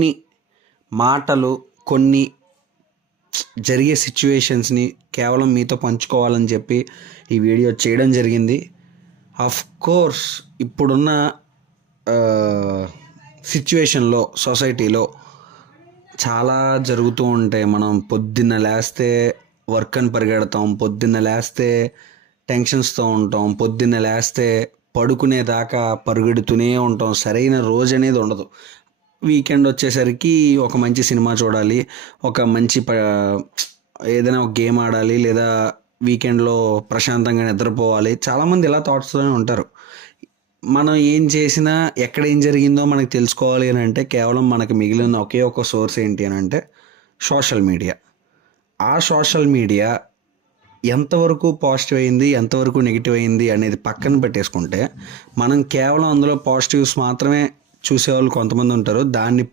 కొన్ని మాటలు, కొన్ని జరిగే సిచ్యువేషన్స్ని కేవలం మీతో పంచుకోవాలని చెప్పి ఈ వీడియో చేయడం జరిగింది. ఆఫ్ కోర్స్ ఇప్పుడున్న సిచ్యువేషన్లో సొసైటీలో చాలా జరుగుతూ ఉంటాయి. మనం పొద్దున్న లేస్తే వర్క్ అని పరిగెడతాం, పొద్దున్న లేస్తే టెన్షన్స్తో ఉంటాం, పొద్దున్న లేస్తే పడుకునేదాకా పరుగెడుతూనే ఉంటాం. సరైన రోజు అనేది ఉండదు. వీకెండ్ వచ్చేసరికి ఒక మంచి సినిమా చూడాలి, ఒక మంచి ఏదైనా ఒక గేమ్ ఆడాలి, లేదా వీకెండ్లో ప్రశాంతంగా నిద్రపోవాలి. చాలామంది ఇలా థాట్స్తోనే ఉంటారు. మనం ఏం చేసినా ఎక్కడ ఏం జరిగిందో మనకు తెలుసుకోవాలి అని అంటే కేవలం మనకు మిగిలిన ఒకే ఒక సోర్స్ ఏంటి అని అంటే సోషల్ మీడియా. ఆ సోషల్ మీడియా ఎంతవరకు పాజిటివ్ అయింది, ఎంతవరకు నెగిటివ్ అయింది అనేది పక్కన పెట్టేసుకుంటే, మనం కేవలం అందులో పాజిటివ్స్ మాత్రమే చూసేవాళ్ళు కొంతమంది ఉంటారు. దాన్ని